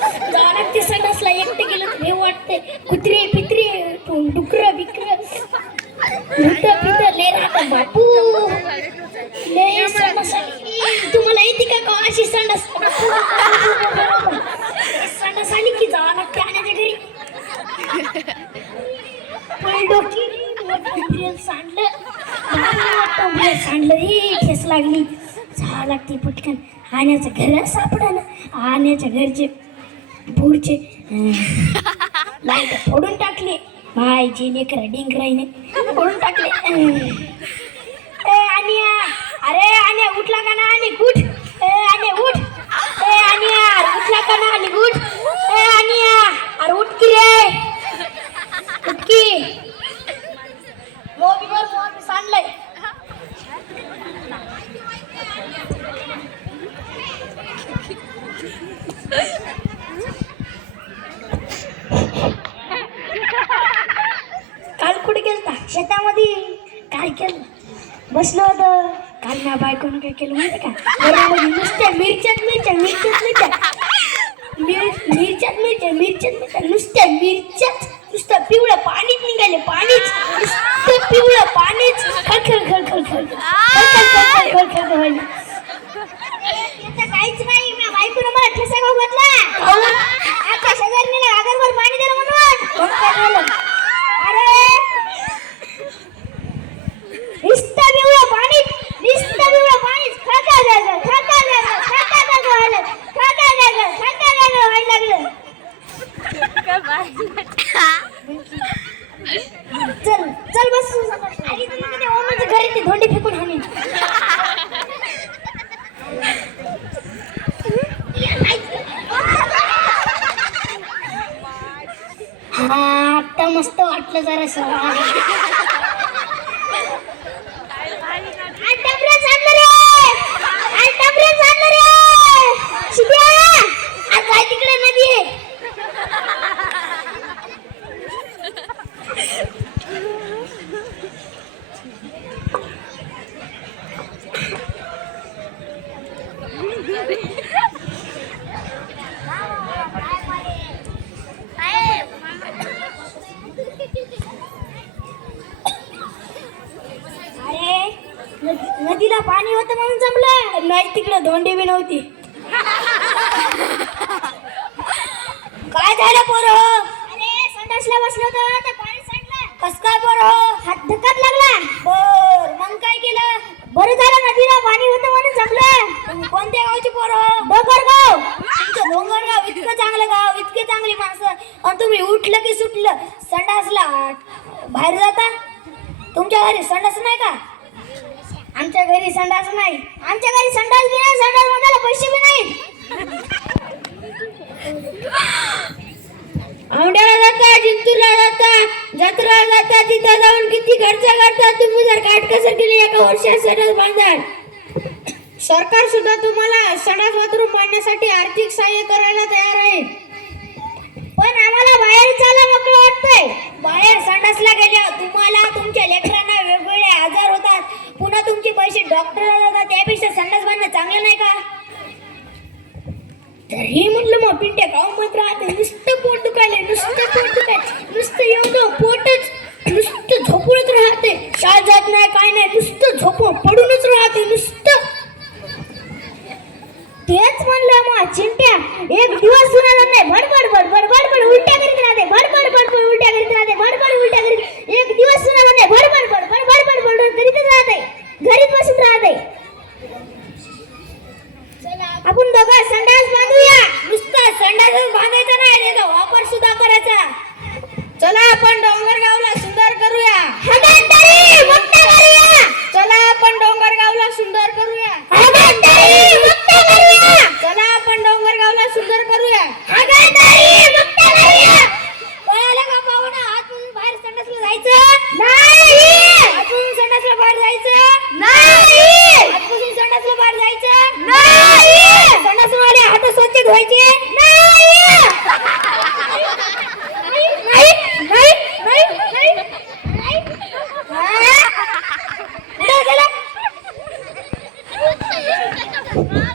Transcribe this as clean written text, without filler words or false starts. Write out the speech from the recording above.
जाणार ते संडासला एकटे गेलं तर भेव वाटते. कुत्रे पित्रे डुकर बिकर भूत पित ले राहता बापू ले संडास. तुम्हाला येते का अशी संडास? संडास आली की जावं लागते आण्याच्या घरी. डोकी सांडलं सांडलं रे ठेस लागली. जावं लागते पटकन आण्याचं घर सापडा ना. आण्याच्या घरचे पुढचे लाईट फोडून टाकले. भाई जे लेकर डिंगराईने फोडून टाकले. आनिया अरे आनिया उठला का ना? आणि गुठ आनिया उठ. आनिया उठला का ना? आणि गुठ. आनिया अरे उठ की रे उठ की. मोबी सांडलंय. काल कुठे गेलता? शेतामध्ये. काय केलं? बसलो होतं. काल माझ्या बायकोनं काय केलं माहिती का? घरामध्ये नुसत्या मिरच्यात नुसत्या नुसतं पिवळं पाणीच निघाले. पाणीच नुसतं पिवळं पाणीच. काहीच नाही. माझ्या बायकोनं मला ठसा गाव घातला. आता शेजारणीला आगरवर पाणी दिलं म्हणून. अरे नुसतं पिवळं पाणी चल चल बस. आई तुम्ही ओमच्या घरी ती धोंडी फेकून हाणी. हा आता मस्त वाटलं जरा. तिकडे नदी आहे. नदीला पाणी होतं म्हणून जमलं नाही. तिकडे धोंडी बी नव्हती. काय झालं पोरं? अरे संडासला बसलो होतो तर पाणी सांडलं. कस काय पोरं? हात धक्कात लागला. बर मग काय केलं? बरं झालं नदीला पाणी होतं म्हणून जमलं. कोणत्या गावची पोरं? डोंगरगाव. तुमचं डोंगरगाव इतकं चांगलं गाव, इतके चांगली माणसं, आणि तुम्ही उठलं की सुटलं संडासला बाहेर जाता. तुमच्या घरी संडास नाही का? आमच्या घरी संडास नाही. आमच्या घरी संडास बी नाही. संडास बांधायला पैसे बी नाहीत. औंढ्याला जाता, जिंतूरला जाता, जत्रा जाता, तिथं जाऊन किती खर्च करता तुम्ही जर काटकसर केली एका वर्षात संडास बांधाल. सरकार सुद्धा तुम्हाला संडास बाथरूम बांधण्यासाठी आर्थिक सहाय्य करायला तयार आहे. पण आम्हाला बाहेर चाला मोकळं वाटतंय. बाहेर संडासला गेल्यावर तुम्हाला तुमच्या लेकरांना वेगवेगळे आजार होतात. पुन्हा तुमचे पैसे डॉक्टरला जातात. त्यापेक्षा संडास बांधणं चांगलं नाही का? तरी म्हटलं मग पिंट्या गाव मध्ये राहते. नुसतं पोट दुखायले. नुसतं एवढं पोटच नुसतं झोपूनच राहते. शाळेत जात नाही काय नाही. नुसतं झोपून पडूनच राहते नुसतं. तेच म्हणलं मग चिंट्या एक दिवस सुनाला नाही. बडबड उलट्या करीत राहते. बडबड उलट्या करीत राहते. एक दिवस सुनाला नाही. बडबड करीतच राहते. घरीच बसून राहते. आपण दोघं संडास बांधूया. नुसतं संडास बांधायचा नाही, त्याचा वापर सुद्धा करायचा. चला आपण डोंगरगावला सुंदर करूया.